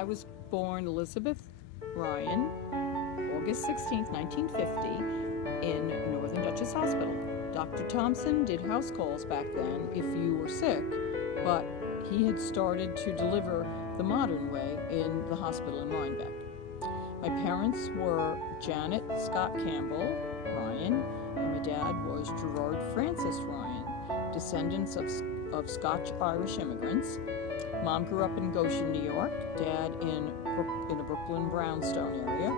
I was born Elizabeth Ryan, August 16th, 1950, in Northern Dutchess Hospital. Dr. Thompson did house calls back then if you were sick, but he had started to deliver the modern way in the hospital in Rhinebeck. My parents were Janet Scott Campbell Ryan, and my dad was Gerard Francis Ryan, descendants of Scotch-Irish immigrants. Mom grew up in Goshen, New York, Dad in a Brooklyn brownstone area.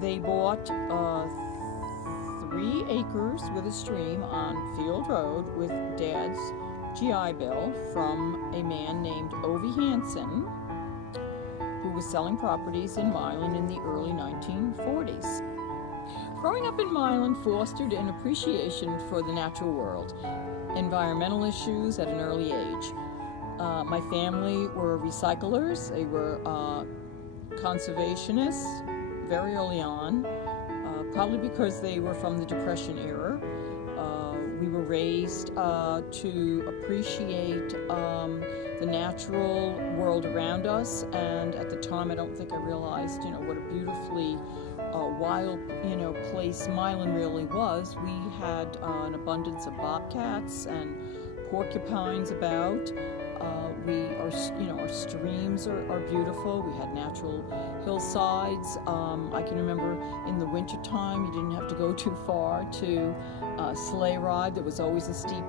They bought 3 acres with a stream on Field Road with Dad's GI Bill from a man named Ovi Hansen, who was selling properties in Milan in the early 1940s. Growing up in Milan fostered an appreciation for the natural world, environmental issues at an early age. My family were recyclers. They were conservationists very early on, probably because they were from the Depression era. We were raised to appreciate the natural world around us, and at the time I don't think I realized, what a beautifully wild, place Milan really was. We had an abundance of bobcats and porcupines about. Our streams are beautiful. We had natural hillsides. I can remember in the wintertime, you didn't have to go too far to sleigh ride. There was always a steep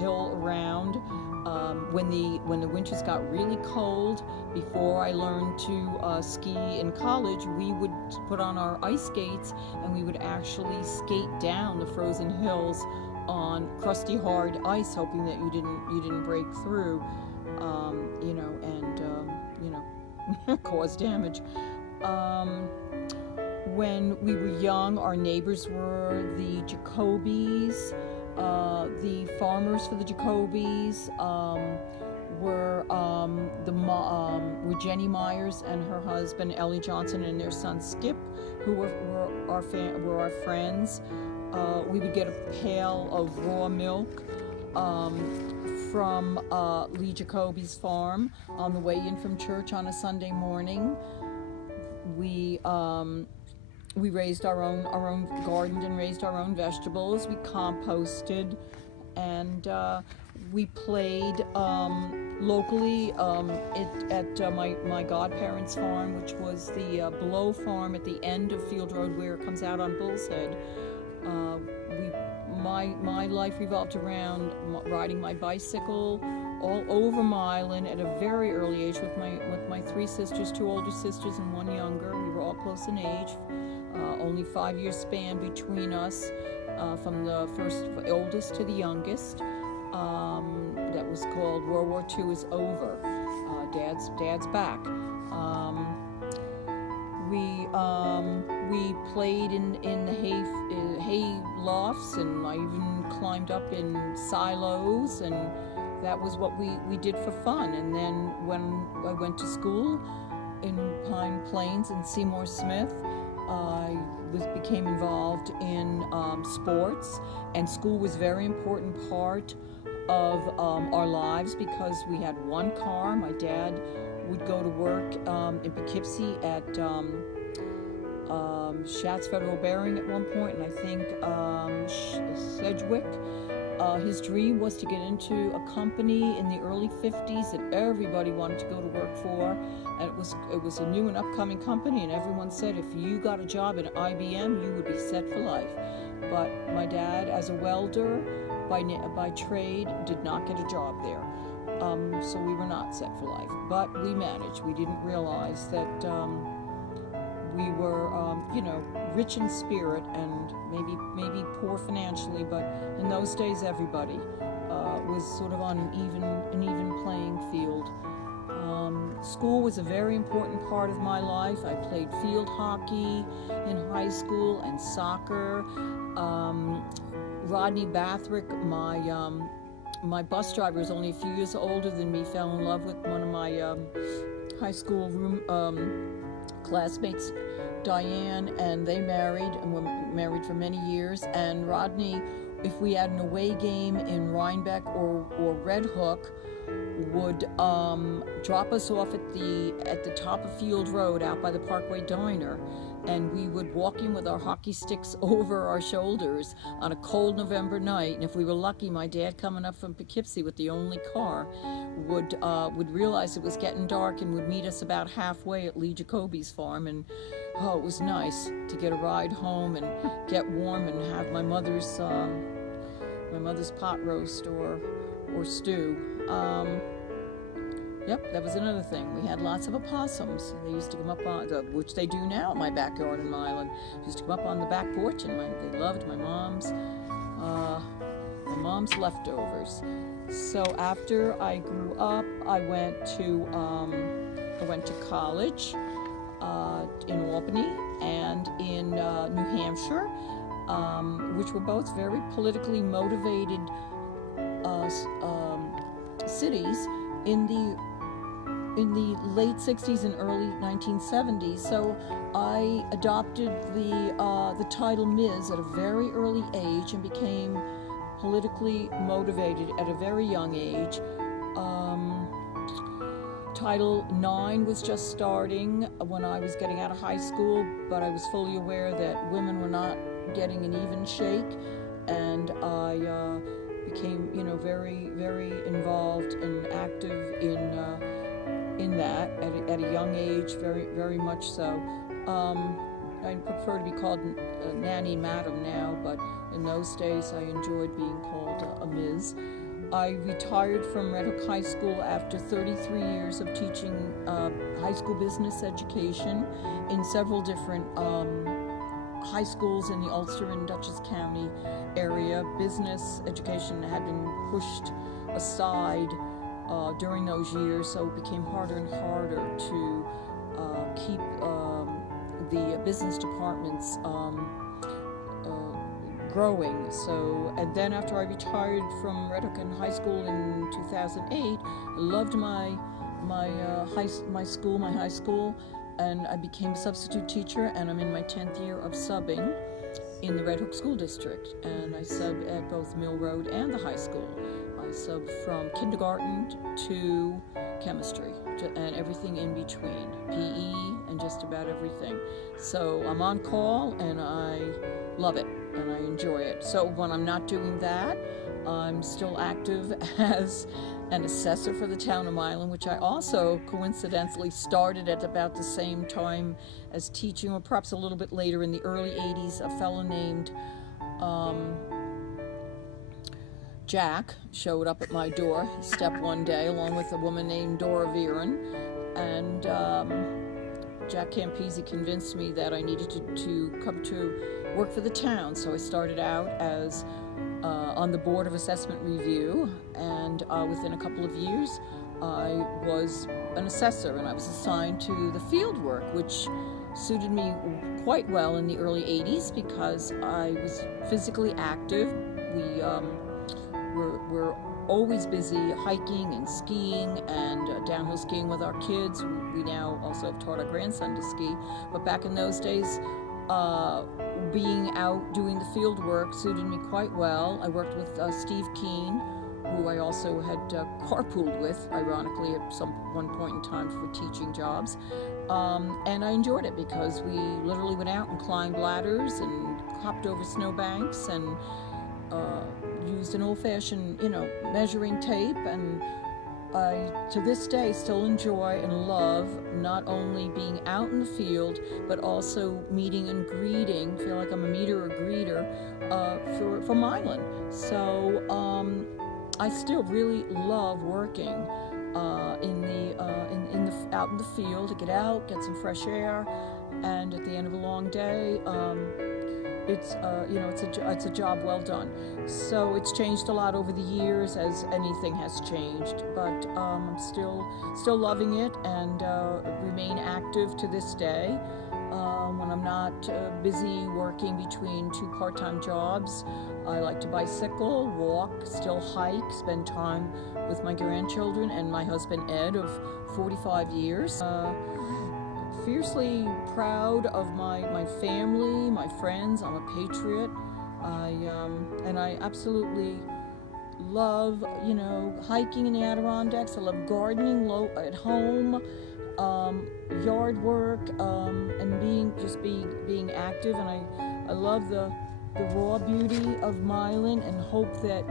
hill around. When the winters got really cold, before I learned to ski in college, we would put on our ice skates and we would actually skate down the frozen hills on crusty hard ice, hoping that you didn't break through, and cause damage. When we were young, our neighbors were the Jacobys. The farmers for the Jacobys were Jenny Myers and her husband Ellie Johnson and their son Skip, who were our friends. We would get a pail of raw milk from Lee Jacoby's farm on the way in from church on a Sunday morning. We raised our own garden and raised our own vegetables. We composted, and we played locally at my godparents' farm, which was the Blow farm at the end of Field Road where it comes out on Bull's Head. My life revolved around riding my bicycle all over Milan at a very early age with my 3 sisters, 2 older sisters and 1 younger. We were all close in age. Only 5 years span between us, from the oldest to the youngest. That was called World War II is Over. Dad's back. We played in the hay lofts, and I even climbed up in silos, and that was what we did for fun. And then when I went to school in Pine Plains and Seymour Smith, I became involved in sports, and school was a very important part of our lives because we had 1 car. My dad would go to work in Poughkeepsie at Schatz Federal Bearing at one point, and I think Sedgwick. His dream was to get into a company in the early 50s that everybody wanted to go to work for, and it was a new and upcoming company, and everyone said if you got a job at IBM, you would be set for life. But my dad, as a welder by trade, did not get a job there, so we were not set for life. But we managed. We didn't realize that we were, rich in spirit and maybe poor financially, but in those days everybody was sort of on an even playing field. School was a very important part of my life. I played field hockey in high school and soccer. Rodney Bathrick, my bus driver, was only a few years older than me, fell in love with one of my high school classmates, Diane, and they married and were married for many years. And Rodney, if we had an away game in Rhinebeck or Red Hook, would drop us off at the top of Field Road out by the Parkway Diner, and we would walk in with our hockey sticks over our shoulders on a cold November night. And if we were lucky, my dad, coming up from Poughkeepsie with the only car, would realize it was getting dark and would meet us about halfway at Lee Jacoby's farm. And it was nice to get a ride home and get warm and have my mother's pot roast or stew. Yep, that was another thing. We had lots of opossums. They used to come up on, which they do now in my backyard in Milan. They used to come up on the back porch, and they loved my mom's leftovers. So after I grew up, I went to college in Albany and in New Hampshire, which were both very politically motivated cities in the late 60s and early 1970s. So I adopted the title Ms. at a very early age and became politically motivated at a very young age. Title IX was just starting when I was getting out of high school, but I was fully aware that women were not getting an even shake, and I became, very, very involved and active in that at a young age, very, very much so. I prefer to be called Nanny Madam now, but in those days I enjoyed being called a Ms. I retired from Red Hook High School after 33 years of teaching high school business education in several different high schools in the Ulster and Dutchess County area. Business education had been pushed aside during those years, so it became harder and harder to keep the business departments growing. So, and then after I retired from Red Hook High School in 2008, I loved my high school, and I became a substitute teacher, and I'm in my 10th year of subbing in the Red Hook School District, and I sub at both Mill Road and the high school. I sub from kindergarten to chemistry and everything in between, PE and just about everything. So I'm on call, and I love it and I enjoy it. So when I'm not doing that, I'm still active as an assessor for the town of Milan, which I also coincidentally started at about the same time as teaching, or perhaps a little bit later in the early 80s. A fellow named Jack showed up at my door, stepped one day, along with a woman named Dora Viren, and Jack Campese convinced me that I needed to come to work for the town. So I started out as on the Board of Assessment Review, and within a couple of years I was an assessor, and I was assigned to the field work, which suited me quite well in the early 80s because I was physically active. We're always busy hiking and skiing and downhill skiing with our kids. We now also have taught our grandson to ski, but back in those days, being out doing the field work suited me quite well. I worked with Steve Keene, who I also had carpooled with, ironically, at one point in time for teaching jobs. And I enjoyed it because we literally went out and climbed ladders and hopped over snowbanks and used an old-fashioned, measuring tape. And I, to this day, still enjoy and love not only being out in the field, but also meeting and greeting. Feel like I'm a meter or greeter for Milan. So I still really love working out in the field, to get out, get some fresh air, and at the end of a long day, it's a job well done. So it's changed a lot over the years, as anything has changed, but I'm still loving it, and remain active to this day. When I'm not busy working between two part-time jobs, I like to bicycle, walk, still hike, spend time with my grandchildren and my husband Ed of 45 years. Fiercely proud of my family, my friends. I'm a patriot. I absolutely love, hiking in the Adirondacks. I love gardening at home, yard work, and being active. And I love the raw beauty of Milan, and hope that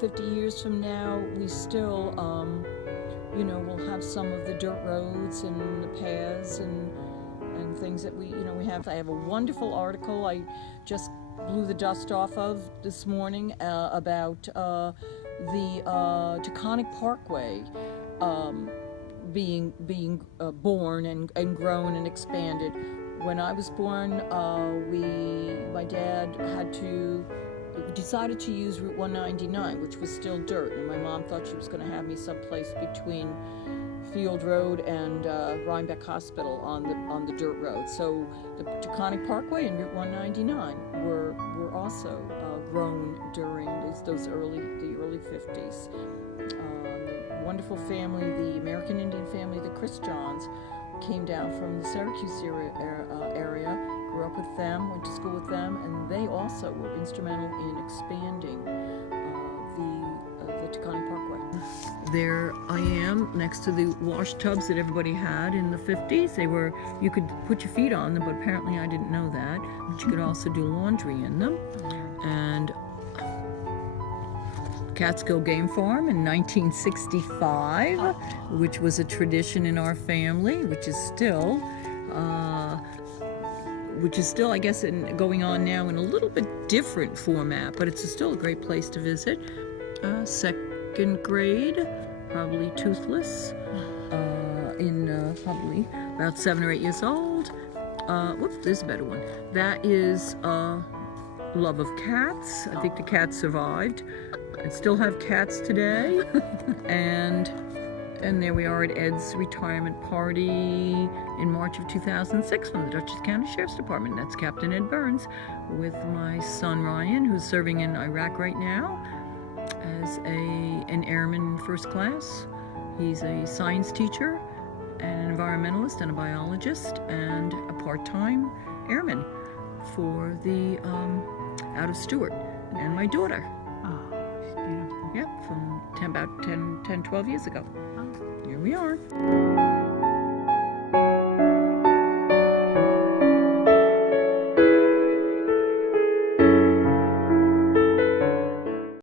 50 years from now we still we'll have some of the dirt roads and the paths and things that we have. I have a wonderful article I just blew the dust off of this morning about the Taconic Parkway being born and grown and expanded. When I was born, my dad decided to use Route 199, which was still dirt, and my mom thought she was going to have me someplace between Field Road and Rhinebeck Hospital on the dirt road. So the Taconic Parkway and Route 199 were also grown during the early 50s. The wonderful family, the American Indian family, the Christians, came down from the Syracuse area, grew up with them, went to school with them, and they also were instrumental in expanding the Taconic Parkway. There I am next to the wash tubs that everybody had in the 50s. You could put your feet on them, but apparently I didn't know that. But you could also do laundry in them. And Catskill Game Farm in 1965, which was a tradition in our family, which is still, I guess, going on now in a little bit different format, but it's still a great place to visit. Second grade, probably toothless, in probably about 7 or 8 years old. Whoops, there's a better one. That is love of cats. I think the cats survived. I still have cats today. and there we are at Ed's retirement party in March of 2006 from the Dutchess County Sheriff's Department. That's Captain Ed Burns, with my son Ryan, who's serving in Iraq right now as an airman in first class. He's a science teacher and an environmentalist and a biologist and a part-time airman for the out of Stewart. And my daughter. She's beautiful. Yep, from about 10, 12 years ago. Here we are.